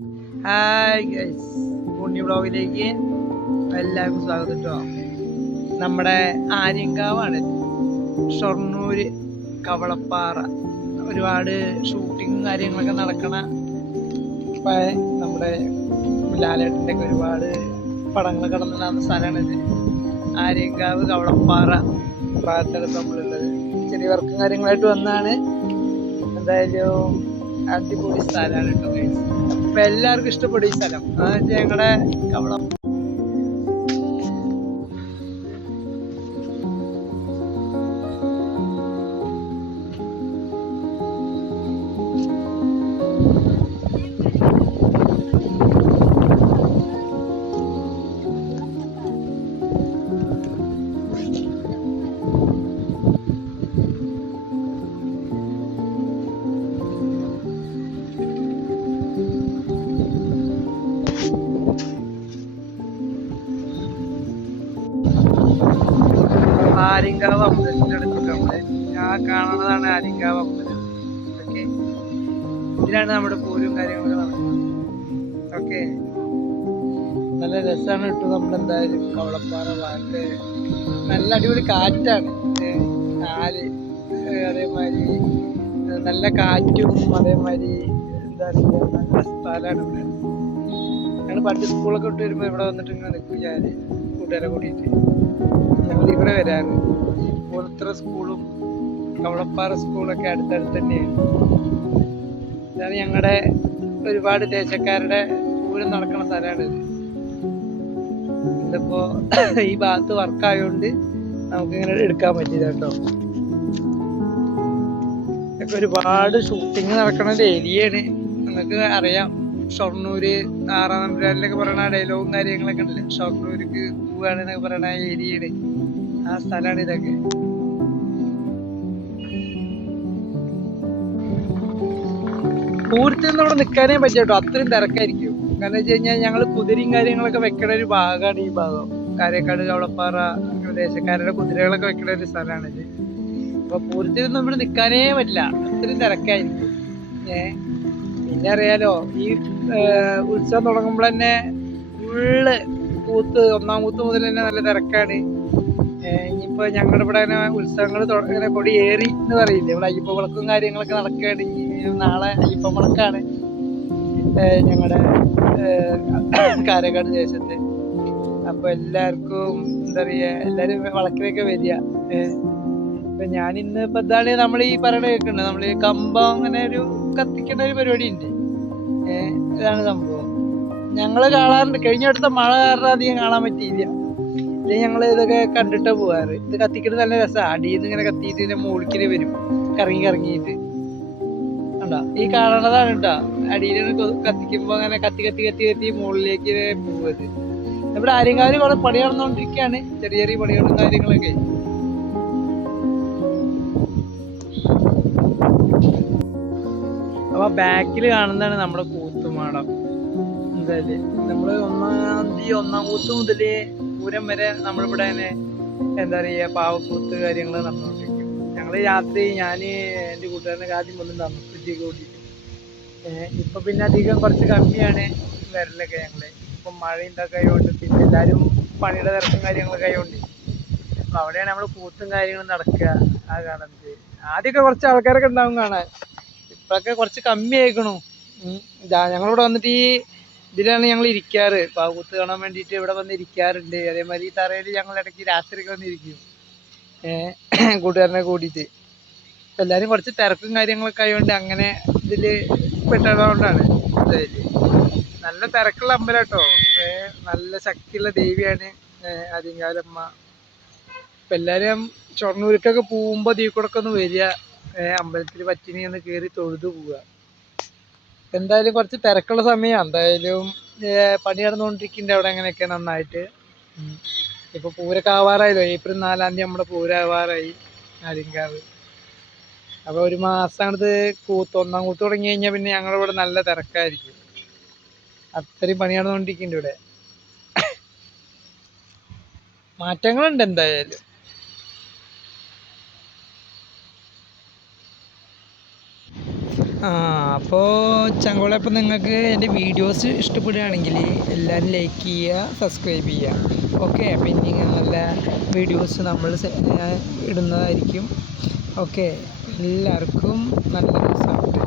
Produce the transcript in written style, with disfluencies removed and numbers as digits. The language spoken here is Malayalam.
ഹായ് ഗൈസ്, ഉണ്ണി വ്ളോഗിലേക്ക് എല്ലാവർക്കും സ്വാഗതം കേട്ടോ. നമ്മുടെ ആര്യങ്കാവാണ്, ഷൊർണൂര് കവളപ്പാറ. ഒരുപാട് ഷൂട്ടിങ്ങും കാര്യങ്ങളൊക്കെ നടക്കണ നമ്മുടെ ലാലേട്ടൻ്റെ ഒക്കെ ഒരുപാട് പടങ്ങൾ കടന്നിടുന്ന സ്ഥലമാണിത്. ആര്യങ്കാവ് കവളപ്പാറ ഭാഗത്താണ് നമ്മളുള്ളത്. ചെറിയ വർക്കും കാര്യങ്ങളായിട്ട് വന്നാണ്. എന്തായാലും അടിപൊളി സ്ഥലമാണ് കേട്ടോ ഗൈസ്. അപ്പൊ എല്ലാവർക്കും ഇഷ്ടപ്പെടും ഈ സ്ഥലം. അതായത് ഞങ്ങളുടെ കവളം ആര്യങ്കാവ് അമ്പലത്തിന്റെ അടുത്തൊക്കെ നമ്മള് ഞാൻ കാണുന്നതാണ് ആര്യങ്കാവ് അമ്പലം. ഓക്കെ, ഇതിലാണ് നമ്മുടെ പൂരും കാര്യങ്ങളൊക്കെ നടക്കുന്നത്. ഓക്കെ, നല്ല രസമാണ് കിട്ടും. നമ്മളെന്തായാലും കവളപ്പാറ ഭാഗത്ത് നല്ല അടിപൊളി കാറ്റാണ്. കാല് അതേമാതിരി നല്ല കാറ്റും അതേമാതിരി എന്താ പറയുക, നല്ല സ്ഥലമാണ് ഇവിടെ. ഞങ്ങൾ പണ്ട് സ്കൂളൊക്കെ വിട്ട് വരുമ്പോൾ ഇവിടെ വന്നിട്ട് ഇങ്ങനെ നിൽക്കും. ഞാൻ കൂട്ടുകാരെ കൂടിയിട്ട് ഞങ്ങൾ ഇവിടെ വരാറ്. പൂർത്തറ സ്കൂളും കവളപ്പാറ സ്കൂളൊക്കെ അടുത്തടുത്ത് തന്നെയാണ്. ഇതാണ് ഞങ്ങളുടെ ഒരുപാട് ദേശക്കാരുടെ പൂരം നടക്കുന്ന സ്ഥലമാണിത്. ഇതിപ്പോ ഈ ഭാഗത്ത് വർക്കായതുകൊണ്ട് നമുക്കിങ്ങനെ എടുക്കാൻ പറ്റില്ല കേട്ടോ. ഇതൊക്കെ ഒരുപാട് ഷൂട്ടിങ് നടക്കുന്ന ഒരു ഏരിയയാണ്. നിങ്ങൾക്ക് അറിയാം, ഷൊർണൂര് 6-ാം നമ്പൂതിരിയിലൊക്കെ പറയുന്ന ഡയലോഗും കാര്യങ്ങളൊക്കെ ഉണ്ടല്ലേ, ഷൊർണൂർക്ക് പോവുകയാണെന്നൊക്കെ പറയുന്ന ഏരിയയാണ്. ആ സ്ഥലമാണ് ഇതൊക്കെ. പൂരത്തിൽ നിന്ന് ഇവിടെ നിൽക്കാനേ പറ്റില്ല കേട്ടോ, അത്രയും തിരക്കായിരിക്കും. കാരണം വെച്ച് കഴിഞ്ഞാൽ ഞങ്ങൾ കുതിരയും കാര്യങ്ങളൊക്കെ വെക്കണ ഒരു ഭാഗമാണ് ഈ ഭാഗം. കാരേക്കാട് കവളപ്പാറ ദേശക്കാരുടെ കുതിരകളൊക്കെ വെക്കണ ഒരു സ്ഥലമാണിത്. അപ്പൊ പൂരത്തിൽ നിന്നും ഇവിടെ നിൽക്കാനേ പറ്റില്ല, അത്രയും തിരക്കായിരിക്കും. പിന്നെ അറിയാലോ, ഈ ഉത്സവം തുടങ്ങുമ്പോൾ തന്നെ ഫുള്ള് കൂത്ത്, 1-ാം കൂത്ത് മുതൽ തന്നെ നല്ല തിരക്കാണ്. ഇനിയിപ്പോ ഞങ്ങളുടെ ഇവിടെ ഉത്സവങ്ങൾ ഇങ്ങനെ കൊടിയേറി എന്ന് പറയില്ലേ, ഇവിടെ അയ്യപ്പ വിളക്കും കാര്യങ്ങളൊക്കെ നടക്കുകയാണ്. നാളെ അയ്യപ്പ വിളക്കാണ് ഞങ്ങളുടെ കാരക്കാട് ദേശത്ത്. അപ്പൊ എല്ലാവർക്കും എന്താ പറയാ, എല്ലാരും വിളക്കിലൊക്കെ വരിക. ഇപ്പൊ ഞാനിന്ന് ഇപ്പൊ ഇതാണ് നമ്മൾ ഈ പറയണ കേൾക്കുന്നത്, നമ്മൾ ഈ കമ്പം അങ്ങനെ ഒരു കത്തിക്കുന്ന ഒരു പരിപാടി ഉണ്ട്. ഇതാണ് സംഭവം. ഞങ്ങള് കാണാറുണ്ട്. കഴിഞ്ഞ അടുത്ത മഴ കാരണം അധികം കാണാൻ പറ്റിയില്ല. അല്ലെങ്കിൽ ഞങ്ങൾ ഇതൊക്കെ കണ്ടിട്ടാ പോവാറ്. ഇത് കത്തിക്കുന്നത് നല്ല രസമാണ്. അടിയിൽ നിന്ന് ഇങ്ങനെ കത്തിയിട്ട് ഇതിന്റെ മുകളിലേക്ക് വരും, കറങ്ങി കറങ്ങിയിട്ട്. കണ്ടോ, ഈ കാണണതാണ് കേട്ടോ. അടിയിൽ കത്തിക്കുമ്പോ അങ്ങനെ കത്തി കത്തി കത്തി കത്തി മുകളിലേക്ക് പോവത്. ഇവിടെ ആര്യങ്കാവിൽ കുറെ പണി നടന്നുകൊണ്ടിരിക്കുകയാണ്, ചെറിയ ചെറിയ പണികളും കാര്യങ്ങളൊക്കെ. അപ്പൊ ബാക്കിൽ കാണുന്നതാണ് നമ്മുടെ കൂത്തുമാടം. എന്തായാലും നമ്മള് 1-ാം കൂത്ത് മുതല് പൂരം വരെ നമ്മളിവിടെ തന്നെ എന്താ പറയാ, പാവക്കൂത്ത് കാര്യങ്ങൾ നടന്നുകൊണ്ടിരിക്കും. ഞങ്ങള് രാത്രി ഞാന് എൻ്റെ കൂട്ടുകാരനൊക്കെ ആദ്യം വന്ന് താമസിപ്പിച്ചൊക്കെ കൂട്ടിയിട്ട്. ഇപ്പൊ പിന്നെ അധികം കുറച്ച് കമ്മിയാണ് വരലൊക്കെ ഞങ്ങള്. ഇപ്പൊ മഴ ഇതൊക്കെ ആയതുകൊണ്ട്, പിന്നെ എല്ലാരും പണിയുടെ തിരക്കും കാര്യങ്ങളൊക്കെ ആയതുകൊണ്ട് അപ്പൊ അവിടെയാണ് നമ്മള് കൂത്തും കാര്യങ്ങളും നടക്കുക. ആ കാണുന്നത് ആദ്യമൊക്കെ കുറച്ച് ആൾക്കാരൊക്കെ ഉണ്ടാവും കാണാൻ. ഇപ്പൊക്കെ കുറച്ച് കമ്മി ആയിക്കണു. ഞങ്ങളിവിടെ വന്നിട്ട് ഈ ഇതിലാണ് ഞങ്ങൾ ഇരിക്കാറ്. പാവക്കൂത്ത് കാണാൻ വേണ്ടിയിട്ട് ഇവിടെ വന്ന് ഇരിക്കാറുണ്ട്. അതേമാതിരി ഈ തറയിൽ ഞങ്ങൾ ഇടയ്ക്ക് രാത്രിയൊക്കെ വന്നിരിക്കും കൂട്ടുകാരനെ കൂടിയിട്ട്. എല്ലാരും കുറച്ച് തിരക്കും കാര്യങ്ങളൊക്കെ ആയതുകൊണ്ട് അങ്ങനെ ഇതില് പെട്ടതുകൊണ്ടാണ്. നല്ല തിരക്കുള്ള അമ്പലം കേട്ടോ. നല്ല ശക്തിയുള്ള ദേവിയാണ് ആര്യങ്കാവലമ്മ. ഇപ്പൊ എല്ലാരും ഷൊർണൂർക്കൊക്കെ പോകുമ്പോ ദീക്കൂടൊക്കെ ഒന്ന് വരിക, അമ്പലത്തിൽ പറ്റിനി ഒന്ന് കയറി തൊഴുതു പോവുക. എന്തായാലും കുറച്ച് തിരക്കുള്ള സമയം. എന്തായാലും പണി നടന്നുകൊണ്ടിരിക്കുന്നുണ്ട് അവിടെ അങ്ങനെയൊക്കെ നന്നായിട്ട്. ഇപ്പൊ പൂരൊക്കെ ആവാറായല്ലോ. ഏപ്രിൽ 4-ാം തീയതി നമ്മുടെ പൂരാവാറായി ആര്യങ്കാവ്. അപ്പൊ ഒരു മാസം അടുത്ത് കൂത്ത്, 1-ാം കൂത്ത് തുടങ്ങി കഴിഞ്ഞാൽ പിന്നെ ഞങ്ങളിവിടെ നല്ല തിരക്കായിരിക്കും. അത്രയും പണി നടന്നുകൊണ്ടിരിക്കുന്നുണ്ട് ഇവിടെ. മാറ്റങ്ങളുണ്ട് എന്തായാലും. ആ അപ്പോൾ ചങ്കോളെ, അപ്പോൾ നിങ്ങൾക്ക് എൻ്റെ വീഡിയോസ് ഇഷ്ടപ്പെടുകയാണെങ്കിൽ എല്ലാവരും ലൈക്ക് ചെയ്യുക, സബ്സ്ക്രൈബ് ചെയ്യുക. ഓക്കെ, പിന്നെ ഇങ്ങനെ നല്ല വീഡിയോസ് നമ്മൾ ഇടുന്നതായിരിക്കും. ഓക്കെ, എല്ലാവർക്കും നല്ലൊരു സപ്പോർട്ട്.